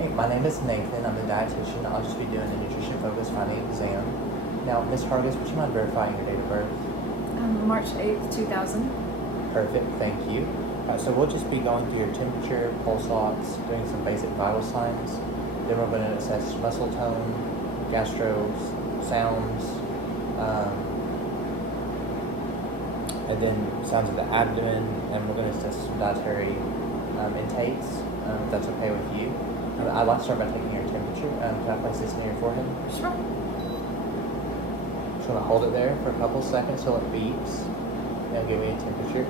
Hey, my name is Nathan. I'm a dietitian. I'll just be doing a nutrition-focused finding exam. Now, Ms. Hargis, would you mind verifying your date of birth? March 8th, 2000. Perfect, thank you. So we'll just be going through your temperature, pulse ox, doing some basic vital signs. Then we're going to assess muscle tone, gastro sounds, and then sounds of the abdomen, and we're going to assess some dietary intakes, if that's okay with you. I'd like to start by taking your temperature. Can I place this near your forehead? Sure. Just want to hold it there for a couple seconds till it beeps. Now give me a temperature.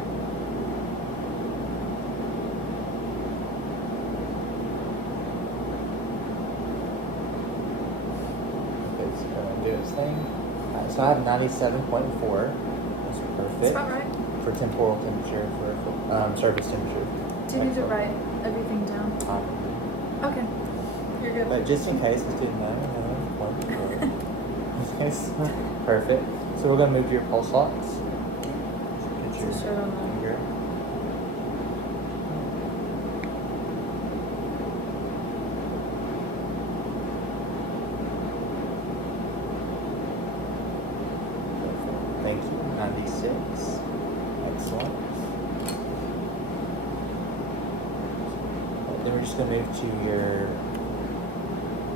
It's going to do its thing. So I have 97.4. That's perfect. That's about right. For temporal temperature, for surface temperature. Do you need to write everything down? Okay. You're good. But just in case, let's do 99.4. Yes. Perfect. So we're going to move to your pulse ox. Get your So show them finger. Perfect. Thank you. 96. Excellent. Then we're just going to move to your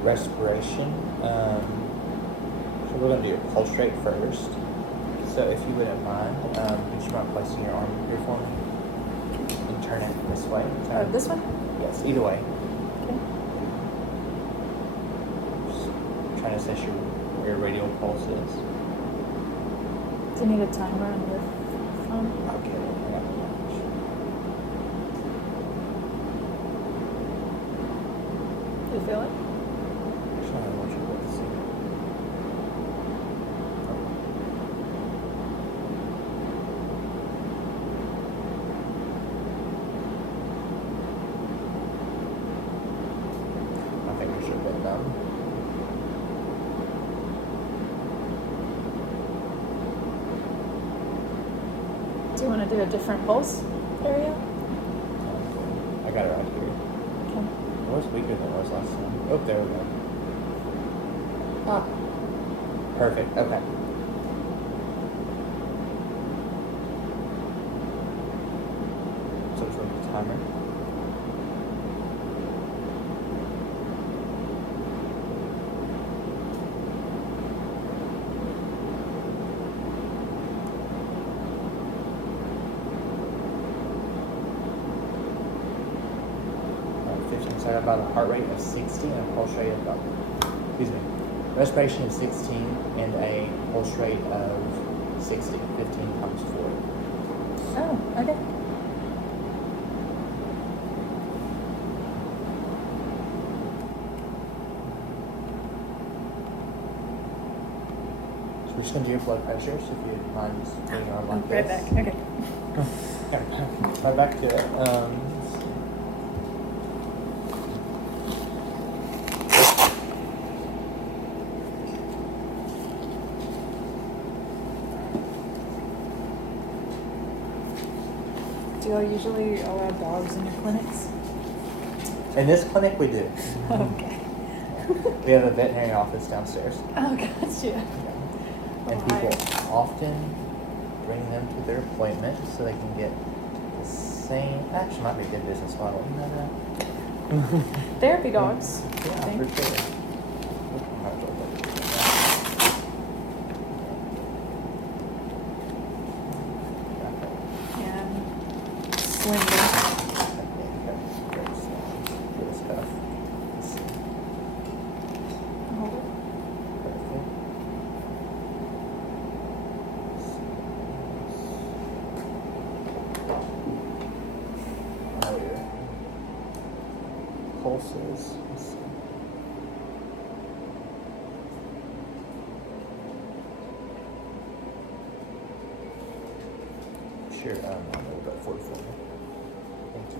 respiration. So we're going to do your pulse rate first. So if you wouldn't mind, would you mind placing your arm here for me? And turn it this way. this one? Yes, either way. Okay. Just trying to assess where your radial pulse is. Do you need a timer on your phone? Okay. Do you feel it? Actually, I want you to see. My fingers are a bit numb. Do you want to do a different pulse area? I got it right here. Okay. It was weaker than it was last time. Oh, there we go. Ah. Perfect. Okay. So it's like the timer. Started about a heart rate of 60 and a pulse rate of respiration of 16 and a pulse rate of 60, 15 times 4. Oh, okay. So we're just going to do your blood pressure, so if you mind just putting your arm like Right this. back. Okay. Right back to it. Do you all usually allow dogs in your clinics? In this clinic, we do. Okay. We have a veterinary office downstairs. Oh, gotcha. And people often bring them to their appointment so they can get the same. Actually, might be a good business model. You know that? Therapy dogs. I Yeah, think. for sure. Yeah. Slender. Good stuff. Let's see. Hold it. Perfect. Now your pulses. Let's see. Sure, I'll move about 44. Thank you.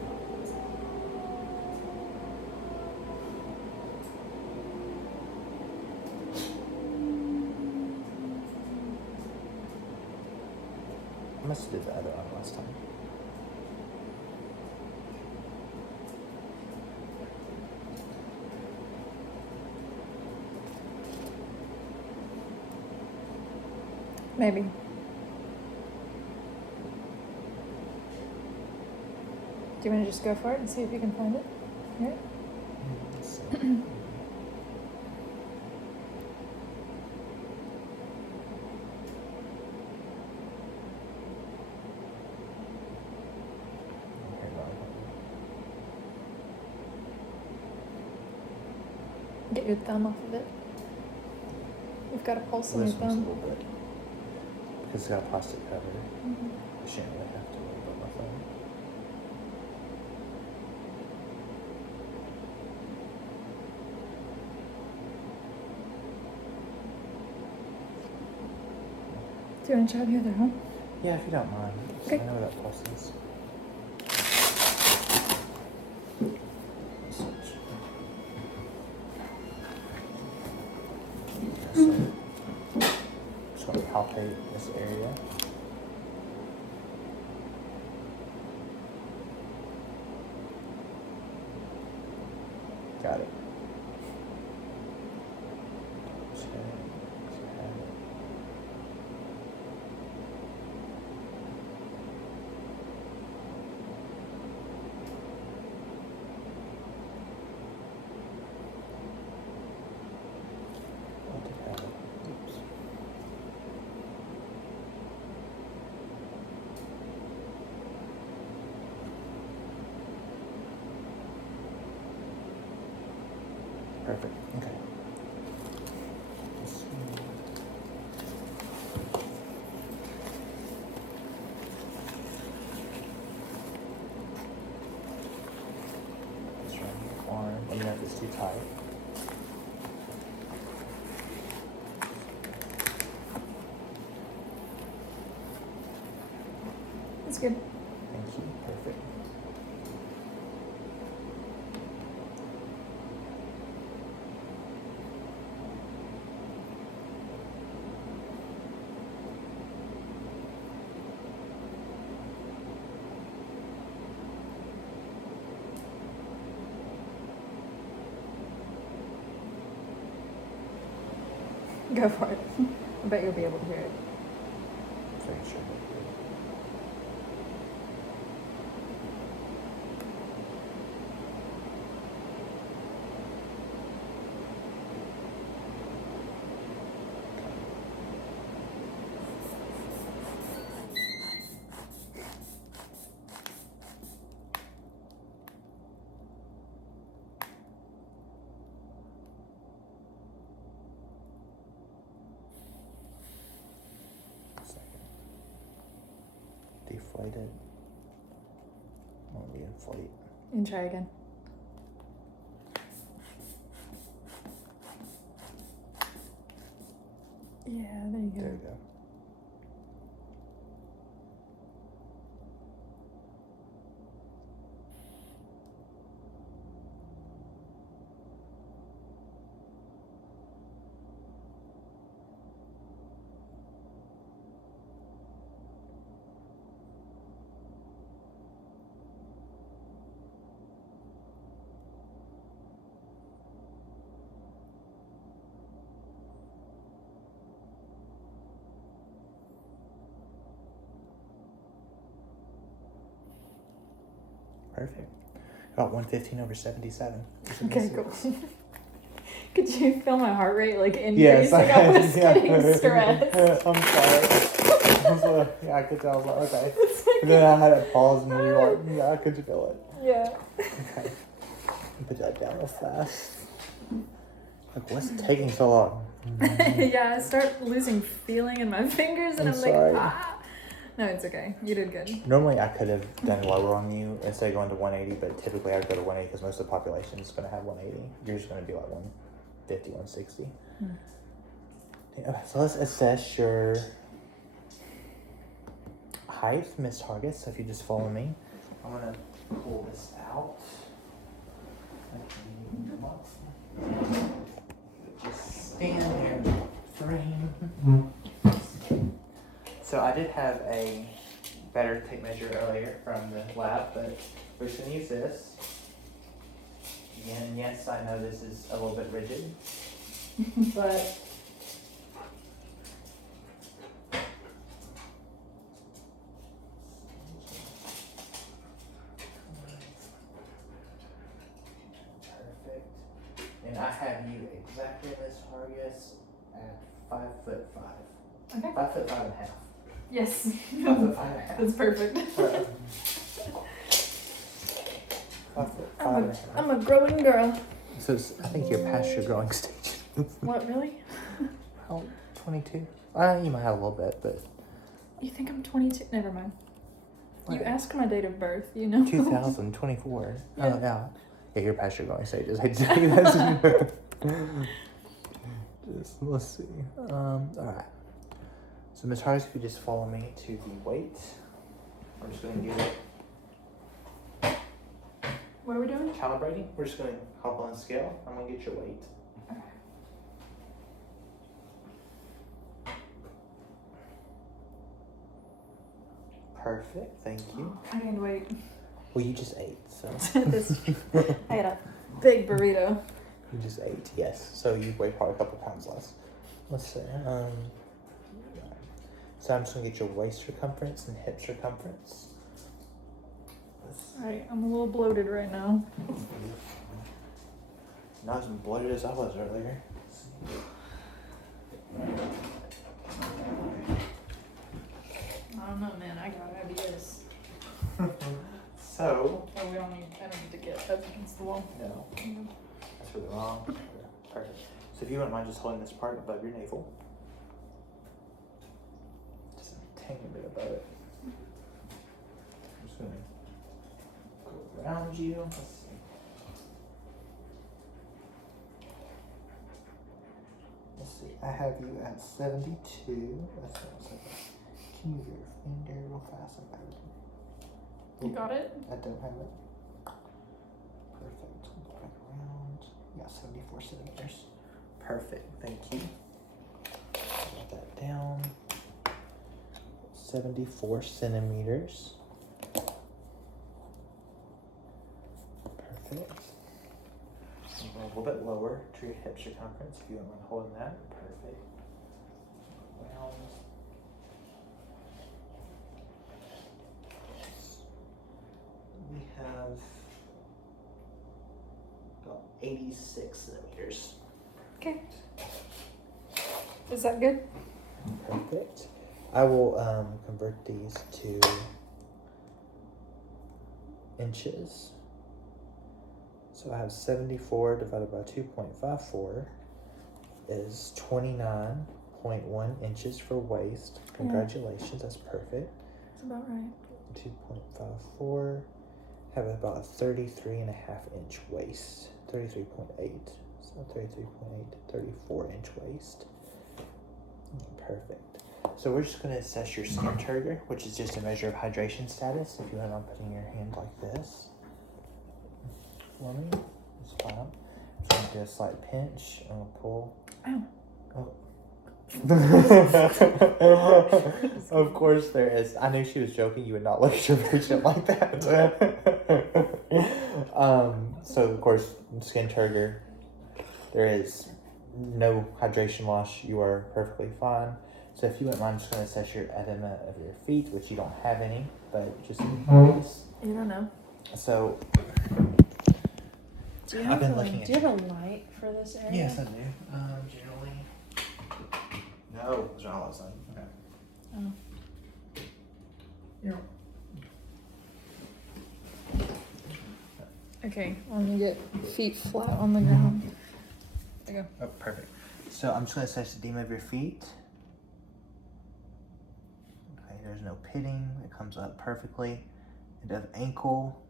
I must have did the other one last time. Maybe. Do you want to just go for it and see if you can find it? Here? Get your thumb off of it. You've got a pulse on your This one's a thumb. little bit, because it's got a plastic cover. Mm-hmm. I shouldn't really have to worry about my phone. Do you want to try the other one? Yeah, if you don't mind. Okay. I know where that pulse is. So, just going to palpate this area. Got it. Oops. Perfect. Okay. Just around your arm. Let me know if it's too tight. That's good. Thank you. Perfect. Go for it. I bet you'll be able to hear it. Pretty sure. Deflated. Won't re-inflate. You can try again. Yeah, there you go. There you go. Perfect. About 115/77. Okay, cool. Could you feel my heart rate like increasing? Yes, I was yeah. getting stressed. I'm sorry. Yeah, I could tell. I was like, okay. And then I had to pause and you were like, yeah, I could feel it. Yeah. Okay. Put that down real fast. Like, what's taking so long? Yeah, I start losing feeling in my fingers and I'm sorry. like, ah. No, it's okay. You did good. Normally, I could have done lower on you instead of going to 180, but typically I would go to 180 because most of the population is going to have 180. Yours is going to be like 150, 160. Yeah, so let's assess your height, Miss Target. So if you just follow me, I'm going to pull this out. Just stand there in the frame. So I did have a better tape measure earlier from the lab, but we're just going to use this. And yes, I know this is a little bit rigid, but And I have you exactly in this Hargis at 5'5". Okay. 5'5.5". Yes. 5'5.5". That's perfect. 5'5.5". I'm a growing girl. So I think you're past your growing stage. What, really? How 22? You might have a little bit, but You think I'm 22? Never mind. What? You asked my date of birth, you know? 2024. Yeah. Oh yeah. Yeah, you're past your growing stages. I hate to tell you that. Just let's see. All right. So Ms. Harris, if you just follow me to the weight, we're just going to do it. What are we doing? Calibrating. We're just going to hop on the scale. I'm going to get your weight. Okay. Perfect. Thank you. I gained weight. Well, you just ate, so. I had a big burrito. You just ate, yes. So you weigh probably a couple pounds less. Let's see. So I'm just gonna get your waist circumference and hip circumference. Alright, I'm a little bloated right now. Not as bloated as I was earlier. I don't know, man. I got ideas. So. Oh, I don't need to get up against the wall. No. That's really wrong. Perfect. So if you wouldn't mind just holding this part above your navel. Just a tiny bit above it. I'm just gonna go around you. Let's see. Let's see. I have you at 72. That's what I'm saying. Can you move your finger real fast? I got it. You got it? I don't have it. Perfect. Go back around. Yeah, 74 centimeters. Perfect. Thank you. Write that down. 74 centimeters. Perfect. Go a little bit lower to your hip circumference if you don't mind holding that. Perfect. Round. We have about 86 centimeters. Okay. Is that good? Perfect. I will convert these to inches. So I have 74 divided by 2.54 is 29.1 inches for waist. Congratulations, that's perfect. That's about right. 2.54. Have about a 33.5-inch waist. 33.8. So 33.8 to 34-inch waist. Perfect. So we're just going to assess your skin turgor, which is just a measure of hydration status. If you want on putting your hand like this for me, it's fine. I'm just going to do a slight pinch. I'm going to pull. Ow. Oh. Of course there is. I knew she was joking. You would not look at your patient like that. So of course, skin turgor, there is no hydration loss. You are perfectly fine. So if you wouldn't mind, I'm just going to assess your edema of your feet, which you don't have any, but just in case. You don't know. So Do you I've been have looking at. Do you have a light for this area? Yes, I do. Generally. No, it's not all the same. Okay. Oh. Yeah. Okay, I'm gonna get feet flat on the ground. There you go. Oh, perfect. So I'm just going to assess the edema of your feet. Okay, there's no pitting. It comes up perfectly. It does ankle.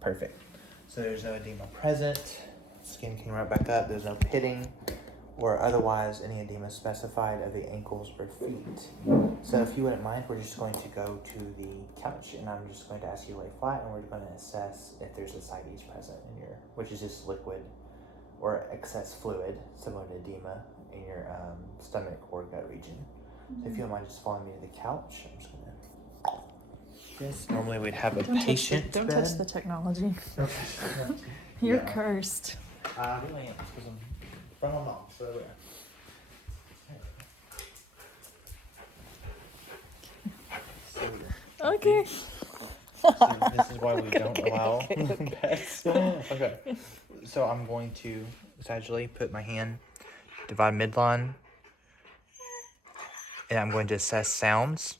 Perfect. So there's no edema present. Skin came right back up. There's no pitting or otherwise any edema specified of the ankles or feet. So if you wouldn't mind, we're just going to go to the couch and I'm just going to ask you to lay flat and we're going to assess if there's ascites present in your, which is just liquid or excess fluid, similar to edema in your stomach or gut region. So if you don't mind just following me to the couch, I'm just going to. Yes, normally we'd have a patient Don't bed. touch the technology. Okay. You're Yeah. cursed. I really am, because I'm from my mom, so yeah. Okay. See, this is why we don't allow okay. pets. Okay. So I'm going to sagitally put my hand, divide midline, and I'm going to assess sounds.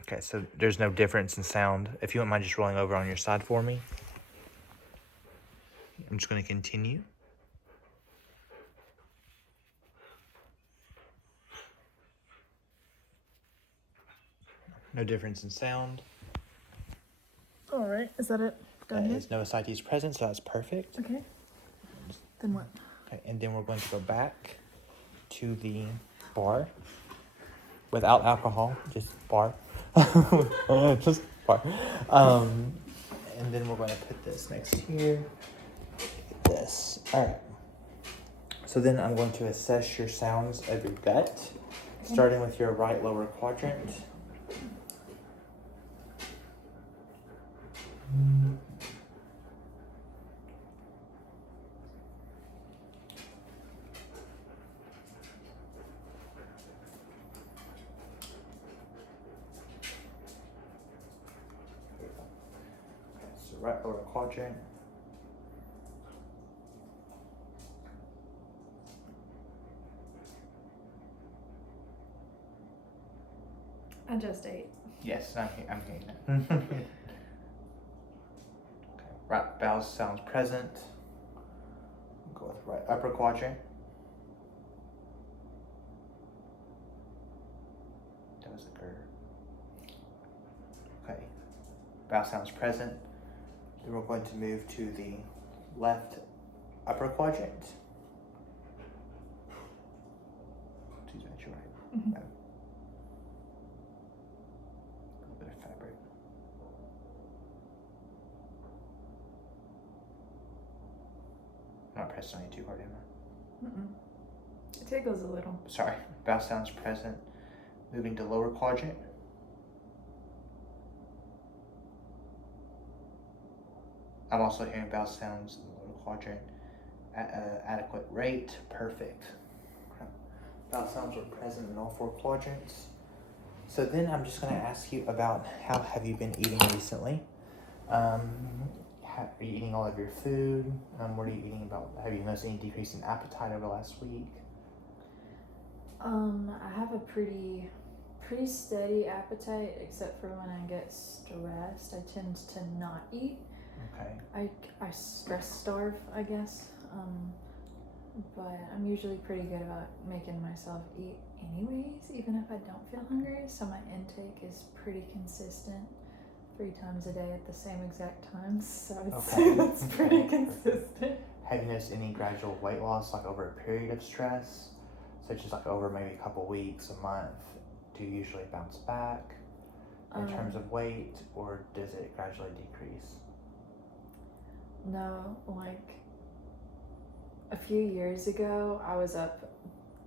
Okay, so there's no difference in sound. If you wouldn't mind just rolling over on your side for me. I'm just going to continue. No difference in sound. All right. Is that it? Done here? There's no ascites present, so that's perfect. Okay. Then what? Okay, and then we're going to go back to the bar without alcohol, just bar. Just bar. And then we're going to put this next here. This. All right. So then I'm going to assess your sounds of your gut, starting with your right lower quadrant. So right lower quadrant. I just ate. Yes, I'm hearing that. Okay. Right bowel sounds present. Go with right upper quadrant. That was a GER. Okay. Bowel sounds present. Then we're going to move to the left upper quadrant. Excuse me, you're right. Mm-hmm. A little bit of fabric. I'm not pressing on you too hard, am I? Mm-mm. It tickles a little. Sorry. Bowel sounds present. Moving to lower quadrant. I'm also hearing bowel sounds in the lower quadrant at an adequate rate. Perfect. Bowel sounds are present in all 4 quadrants. So then I'm just going to ask you about how have you been eating recently? Are you eating all of your food? What are you eating about? Have you noticed any decrease in appetite over the last week? I have a pretty steady appetite, except for when I get stressed. I tend to not eat. Okay. I stress starve, I guess. But I'm usually pretty good about making myself eat anyways, even if I don't feel hungry. So my intake is pretty consistent, 3 times a day at the same exact times. So it's pretty consistent. Have you noticed any gradual weight loss, like over a period of stress, such as like over maybe a couple weeks, a month? Do you usually bounce back in terms of weight, or does it gradually decrease? No, like a few years ago, I was up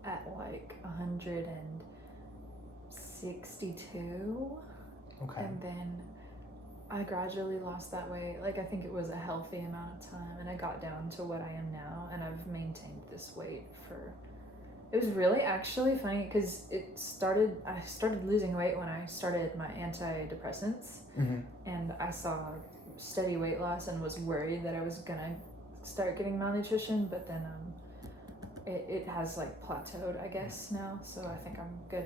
at like 162. Okay. And then I gradually lost that weight. Like, I think it was a healthy amount of time, and I got down to what I am now, and I've maintained this weight for... It was really actually funny because I started losing weight when I started my antidepressants, and I saw steady weight loss and was worried that I was gonna start getting malnutrition, but then it has like plateaued, I guess, now, so I think I'm good.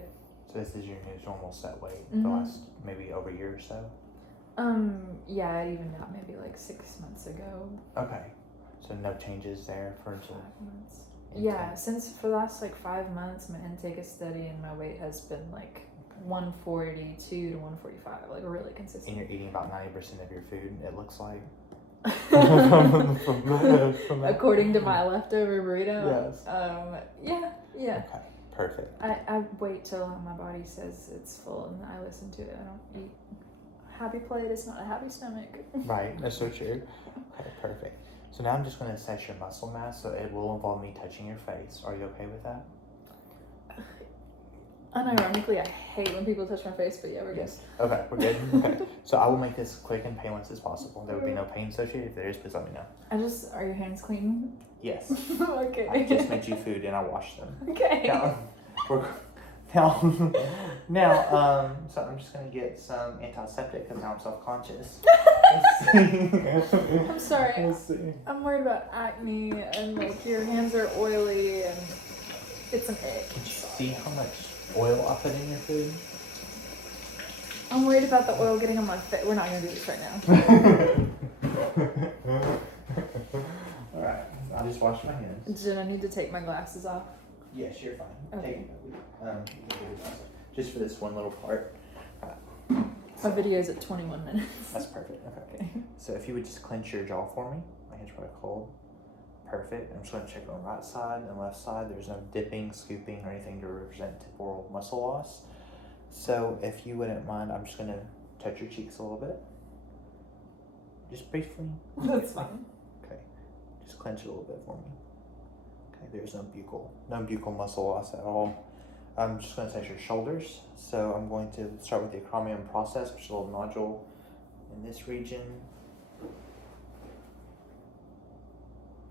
So this is your new normal set weight for the last maybe over a year or so? Yeah, it evened out maybe like 6 months ago. Okay. So no changes there for 5 months. Yeah, since for the last like 5 months, my intake is steady and my weight has been like 142 to 145, like really consistent. And you're eating about 90% of your food, it looks like. According to my leftover burrito. Yes. Yeah. Okay, perfect. I wait till my body says it's full and I listen to it. I don't eat. Happy plate is not a happy stomach. Right, that's so true. Okay, perfect. So now I'm just going to assess your muscle mass, so it will involve me touching your face. Are you okay with that? Unironically, I hate when people touch my face, but yeah, we're good. Okay, we're good. Okay. So I will make this quick and painless as possible. There would be no pain associated. If there is, please let me know. Are your hands clean? Yes. Okay. I just made you food and I washed them. Okay. Now, Now, so I'm just gonna get some antiseptic because now I'm self-conscious. I'm sorry. Let's see. I'm worried about acne and like your hands are oily and it's an ick. Did you see how much oil I put in your food? I'm worried about the oil getting on my face. We're not gonna do this right now. Alright, I'll just wash my hands. Did I need to take my glasses off? Yes, you're fine. Okay. Just for this one little part. My video's at 21 minutes. That's perfect. Okay. So if you would just clench your jaw for me. My hands probably cold. Perfect. I'm just going to check on the right side and left side. There's no dipping, scooping, or anything to represent temporal muscle loss. So if you wouldn't mind, I'm just going to touch your cheeks a little bit. Just briefly. That's fine. Okay. Just clench it a little bit for me. Okay, there's no buccal muscle loss at all. I'm just going to touch your shoulders. So I'm going to start with the acromion process, which is a little nodule in this region.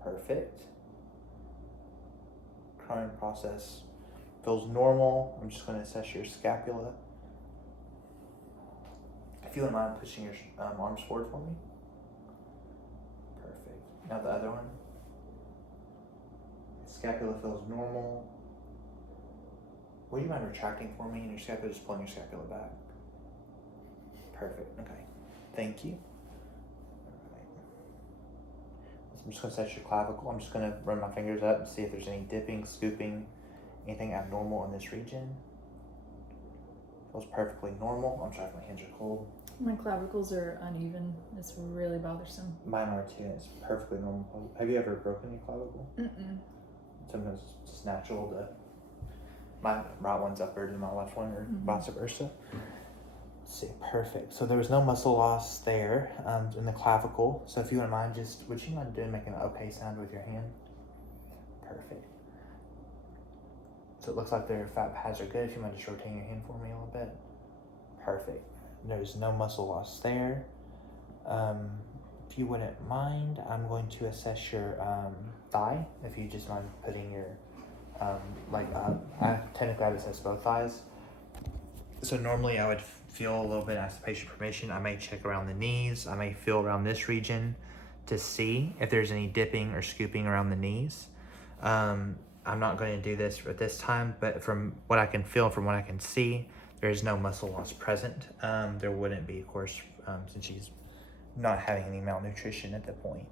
Perfect. Acromion process feels normal. I'm just going to assess your scapula. If you wouldn't mind pushing your arms forward for me. Perfect. Now the other one. Scapula feels normal. Would you mind retracting for me and your scapula, just pulling your scapula back? Perfect, okay. Thank you. All right. So I'm just gonna touch your clavicle. I'm just gonna run my fingers up and see if there's any dipping, scooping, anything abnormal in this region. Feels perfectly normal. I'm sorry if my hands are cold. My clavicles are uneven. It's really bothersome. Mine are too, it's perfectly normal. Have you ever broken your clavicle? Mm-mm. Sometimes it's just natural to, my right one's upper than my left one, or vice versa. Let's see, perfect. So there was no muscle loss there in the clavicle. So if you wouldn't mind, would you mind making an okay sound with your hand? Perfect. So it looks like their fat pads are good. If you mind just rotating your hand for me a little bit. Perfect. There's no muscle loss there. If you wouldn't mind, I'm going to assess your thigh. If you just mind putting your, I technically I would assess both thighs. So normally I would feel a little bit, ask the patient permission. I may check around the knees. I may feel around this region to see if there's any dipping or scooping around the knees. I'm not going to do this at this time, but from what I can feel, from what I can see, there is no muscle loss present. There wouldn't be, of course, since she's not having any malnutrition at the point.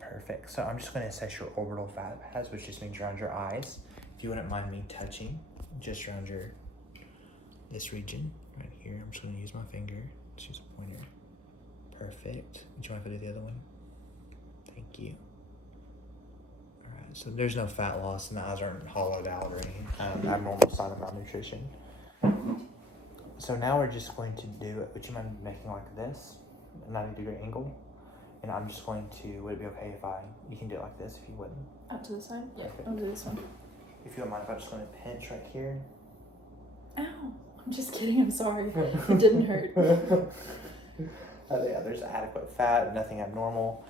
Perfect. So I'm just going to assess your orbital fat pads, which just means around your eyes. If you wouldn't mind me touching just around this region right here. I'm just going to use my finger. Let's use a pointer. Perfect. Would you mind if I do the other one? Thank you. All right. So there's no fat loss, and the eyes aren't hollowed out or any abnormal sign of malnutrition. So now we're just going to do it. Would you mind making like this, a 90-degree angle? And I'm just going to, would it be okay if you can do it like this if you wouldn't? Out to the side? Yeah, Perfect. I'll do this one. If you don't mind, if I'm just going to pinch right here. Ow. I'm just kidding. I'm sorry. It didn't hurt. Yeah, there's adequate fat, nothing abnormal.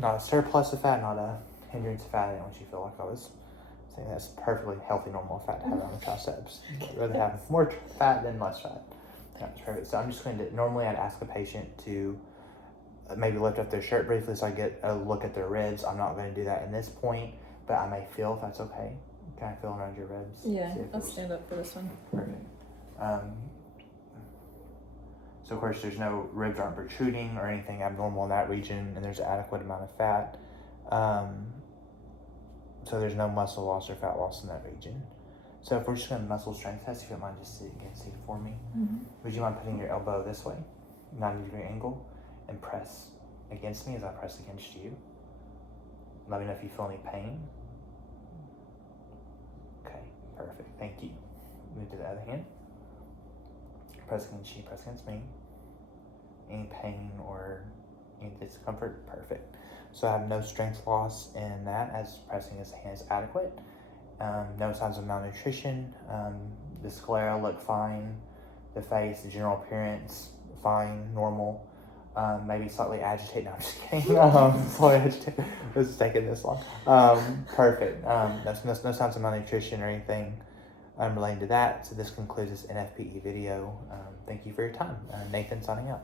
Not a surplus of fat, not a hindrance of fat. I didn't want you to feel like I was saying that's perfectly healthy, normal fat to have around the triceps. I'd rather have more fat than less fat. That's perfect. So I'm just going to, normally I'd ask a patient to maybe lift up their shirt briefly so I get a look at their ribs. I'm not going to do that in this point, but I may feel if that's okay. Can I feel around your ribs? Yeah, I'll stand up for this one. Perfect. So of course there's no ribs aren't protruding or anything abnormal in that region, and there's an adequate amount of fat. So there's no muscle loss or fat loss in that region. So if we're just going to muscle strength test, if you don't mind just sitting and seated for me. Would you mind putting your elbow this way, 90-degree angle, and press against me as I press against you? Let me know if you feel any pain. Okay, perfect. Thank you. Move to the other hand. Press against you, press against me. Any pain or any discomfort? Perfect. So I have no strength loss in that, as pressing his hand is adequate. No signs of malnutrition. The sclera look fine. The face, the general appearance, fine, normal. maybe slightly agitated. No, I'm just kidding. Slightly agitated. It's taking this long. Perfect. That's no signs of malnutrition or anything relating to that. So this concludes this NFPE video. Thank you for your time. Nathan signing out.